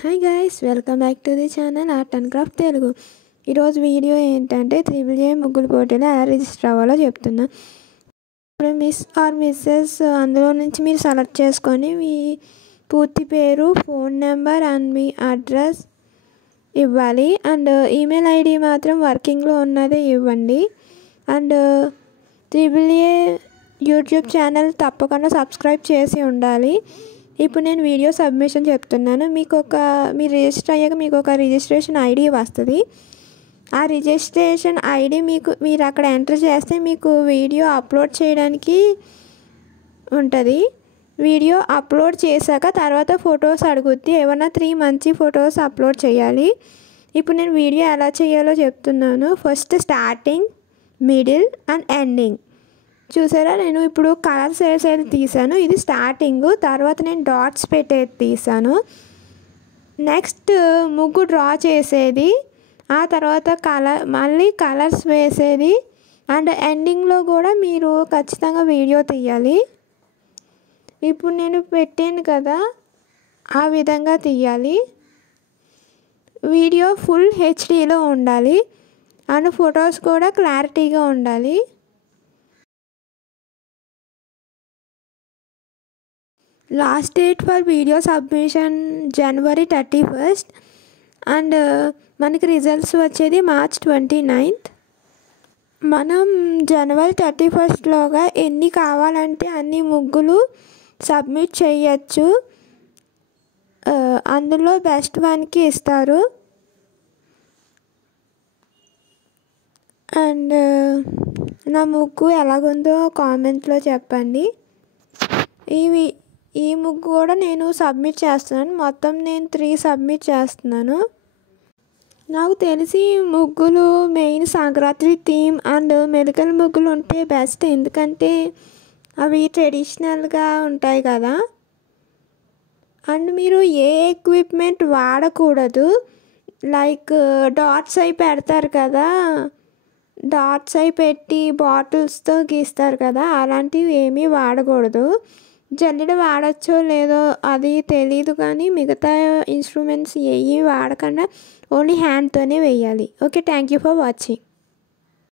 Hi guys, welcome back to the channel art and craft Telugu. ఈరోజు video ఏంటంటే AAA ముగ్గుల పోటీలో ఎలా రిజిస్టర్ అవ్వాలో చెప్తున్నా. ఇప్పుడు మిస్ ఆర్ మిస్సెస్ అందులో నుంచి మీరు సెలెక్ట్ చేసుకొని మీ పూర్తి పేరు, phone number and me address ఇవ్వాలి. అండ్ ఈమెయిల్ ఐడి మాత్రం వర్కింగ్లో ఉన్నదే ఇవ్వండి. అండ్ AAA యూట్యూబ్ ఛానల్ తప్పకుండా సబ్స్క్రైబ్ చేసి ఉండాలి. ఇప్పుడు నేను వీడియో సబ్మిషన్ చెప్తున్నాను. మీరు రిజిస్టర్ అయ్యాక మీకు ఒక రిజిస్ట్రేషన్ ఐడి వస్తుంది. ఆ రిజిస్ట్రేషన్ ఐడి మీరు అక్కడ ఎంటర్ చేస్తే మీకు వీడియో అప్లోడ్ చేయడానికి ఉంటుంది. వీడియో అప్లోడ్ చేశాక తర్వాత ఫొటోస్ అడుగుద్ది. ఏమన్నా 3 మంచి ఫొటోస్ అప్లోడ్ చేయాలి. ఇప్పుడు నేను వీడియో ఎలా చేయాలో చెప్తున్నాను. First starting, middle and ending. చూసారా, నేను ఇప్పుడు కలర్స్ వేసేది తీసాను. ఇది స్టార్టింగ్. తర్వాత నేను డాట్స్ పెట్టేది తీసాను. నెక్స్ట్ ముగ్గు డ్రా చేసేది, ఆ తర్వాత మళ్ళీ కలర్స్ వేసేది. అండ్ ఎండింగ్లో కూడా మీరు ఖచ్చితంగా వీడియో తీయాలి. ఇప్పుడు నేను పెట్టాను కదా, ఆ విధంగా తీయాలి. వీడియో ఫుల్ హెచ్డీలో ఉండాలి. అండ్ ఫొటోస్ కూడా క్లారిటీగా ఉండాలి. Last date for video submission January 31st. And మనకి రిజల్ట్స్ వచ్చేది March 29th. మనం January 31stలోగా ఎన్ని కావాలంటే అన్ని ముగ్గులు సబ్మిట్ చేయొచ్చు. అందులో బెస్ట్ వన్కి ఇస్తారు. అండ్ నా ముగ్గు ఎలాగుందో కామెంట్లో చెప్పండి. ఈ ముగ్గు కూడా నేను సబ్మిట్ చేస్తున్నాను. మొత్తం నేను 3 సబ్మిట్ చేస్తున్నాను. నాకు తెలిసి ముగ్గులు main Sankranti theme and medical ముగ్గులు ఉంటే బెస్ట్. ఎందుకంటే అవి ట్రెడిషనల్గా ఉంటాయి కదా. అండ్ మీరు ఏ ఎక్విప్మెంట్ వాడకూడదు. లైక్ డాట్స్ అవి పెడతారు కదా, డాట్స్ అవి పెట్టి బాటిల్స్తో గీస్తారు కదా, అలాంటివి ఏమీ వాడకూడదు. జల్లెడ వాడచ్చో లేదో అది తెలీదు, కానీ మిగతా ఇన్స్ట్రుమెంట్స్ ఏవి వాడకుండా ఓన్లీ హ్యాండ్తోనే వేయాలి. Okay, thank you for watching.